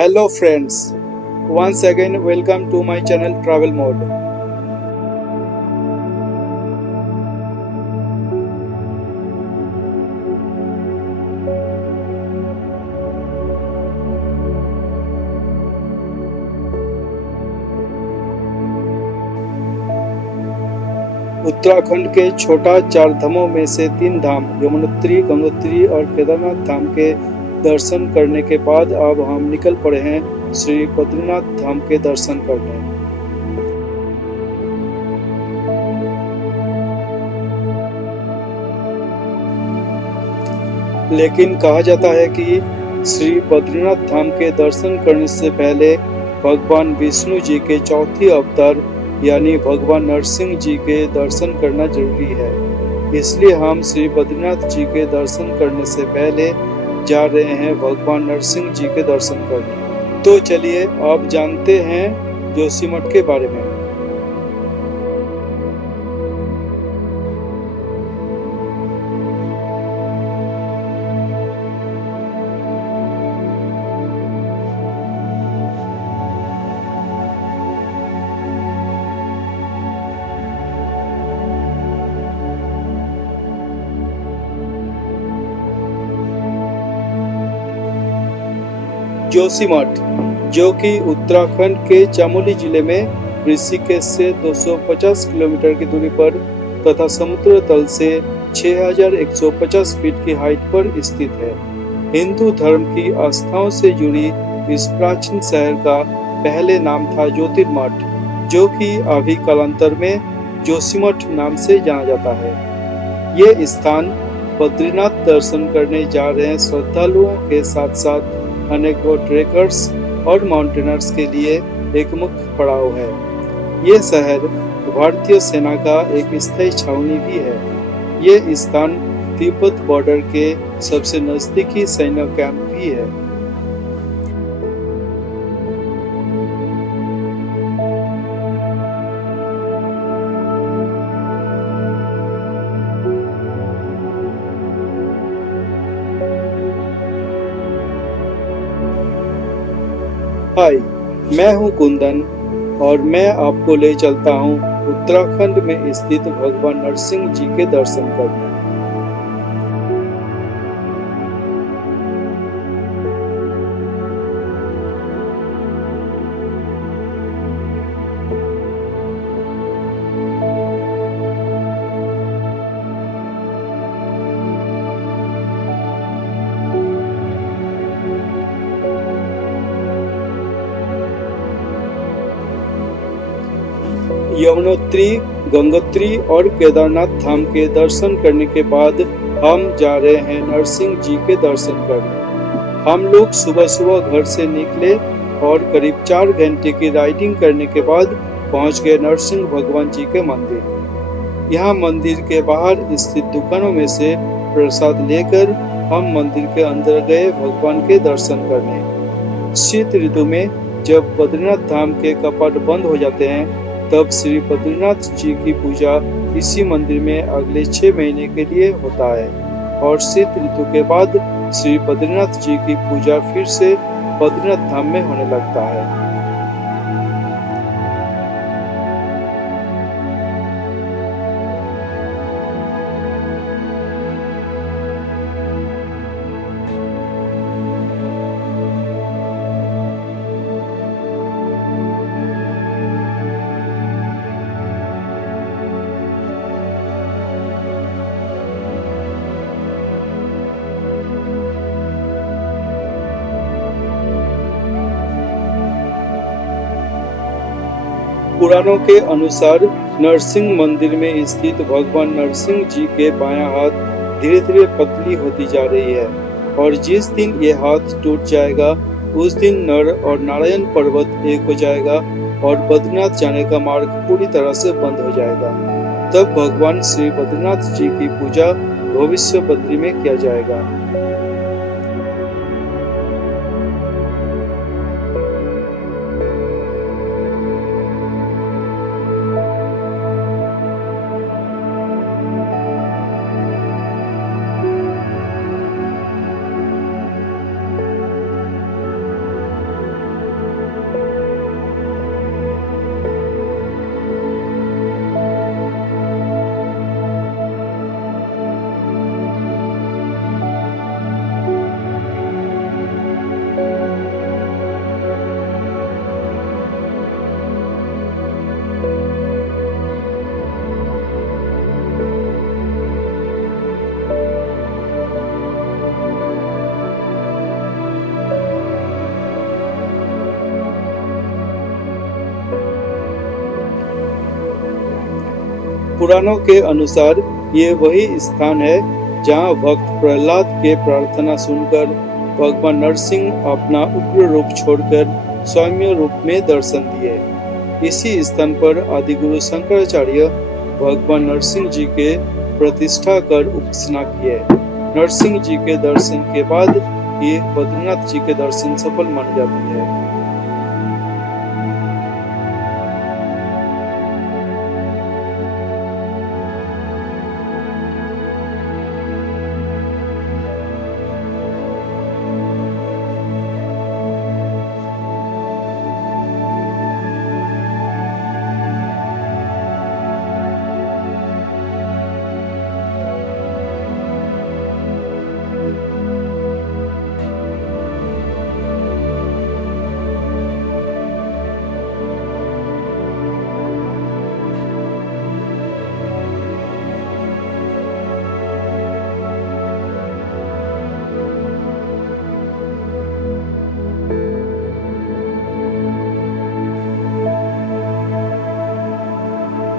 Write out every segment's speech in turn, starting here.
Hello friends, once again welcome to my channel Travel Mode. Uttarakhand के छोटा चार धामों में से तीन धाम यमुनोत्री, गंगोत्री और केदारनाथ धाम के दर्शन करने के बाद अब हम निकल पड़े हैं श्री बद्रीनाथ धाम के दर्शन करने। लेकिन कहा जाता है कि श्री बद्रीनाथ धाम के दर्शन करने से पहले भगवान विष्णु जी के चौथी अवतार यानी भगवान नरसिंह जी के दर्शन करना जरूरी है। इसलिए हम श्री बद्रीनाथ जी के दर्शन करने से पहले जा रहे हैं भगवान नरसिंह जी के दर्शन करने। तो चलिए अब जानते हैं जोशीमठ के बारे में। जोशीमठ जो कि उत्तराखंड के चमोली जिले में ऋषिकेश से 250 किलोमीटर की दूरी पर तथा समुद्र तल से 6150 फीट की हाइट पर स्थित है। हिंदू धर्म की आस्थाओं से जुड़ी इस प्राचीन शहर का पहले नाम था ज्योतिर्मठ, जो कि अभी कालांतर में जोशीमठ नाम से जाना जाता है। ये स्थान बद्रीनाथ दर्शन करने जा रहे श्रद्धालुओं के साथ साथ अनेकों ट्रेकर्स और माउंटेनर्स के लिए एक मुख्य पड़ाव है। ये शहर भारतीय सेना का एक स्थायी छावनी भी है। ये स्थान तिब्बत बॉर्डर के सबसे नजदीकी सैन्य कैंप भी है। हाय, मैं हूं कुंदन और मैं आपको ले चलता हूं उत्तराखंड में स्थित भगवान नरसिंह जी के दर्शन करने। यमुनोत्री, गंगोत्री और केदारनाथ धाम के दर्शन करने के बाद हम जा रहे हैं नरसिंह जी के दर्शन करने। हम लोग सुबह सुबह घर से निकले और करीब 4 घंटे की राइडिंग करने के बाद पहुंच गए नरसिंह भगवान जी के मंदिर। यहाँ मंदिर के बाहर स्थित दुकानों में से प्रसाद लेकर हम मंदिर के अंदर गए भगवान के दर्शन करने। शीत ऋतु में जब बद्रीनाथ धाम के कपाट बंद हो जाते हैं तब श्री बद्रीनाथ जी की पूजा इसी मंदिर में अगले 6 महीने के लिए होता है और शीत ऋतु के बाद श्री बद्रीनाथ जी की पूजा फिर से बद्रीनाथ धाम में होने लगता है। पुराणों के अनुसार नरसिंह मंदिर में स्थित भगवान नरसिंह जी के बायां हाथ धीरे धीरे पतली होती जा रही है और जिस दिन ये हाथ टूट जाएगा उस दिन नर और नारायण पर्वत एक हो जाएगा और बद्रीनाथ जाने का मार्ग पूरी तरह से बंद हो जाएगा। तब भगवान श्री बद्रीनाथ जी की पूजा भविष्य बद्री में किया जाएगा। पुराणों के अनुसार ये वही स्थान है जहाँ भक्त प्रहलाद के प्रार्थना सुनकर भगवान नरसिंह अपना उग्र रूप छोड़कर सौम्य रूप में दर्शन दिए। इसी स्थान पर आदिगुरु शंकराचार्य भगवान नरसिंह जी के प्रतिष्ठा कर उपासना किए। नरसिंह जी के दर्शन के बाद ये बद्रीनाथ जी के दर्शन सफल मानी जाती है।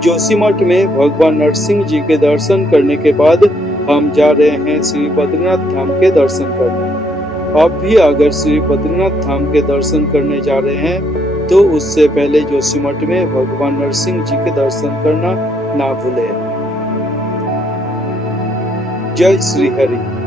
जोशीमठ में भगवान नरसिंह जी के दर्शन करने के बाद हम जा रहे हैं श्री बद्रीनाथ धाम के दर्शन करने। आप भी अगर श्री बद्रीनाथ धाम के दर्शन करने जा रहे हैं तो उससे पहले जोशीमठ में भगवान नरसिंह जी के दर्शन करना ना भूलें। जय श्री हरि।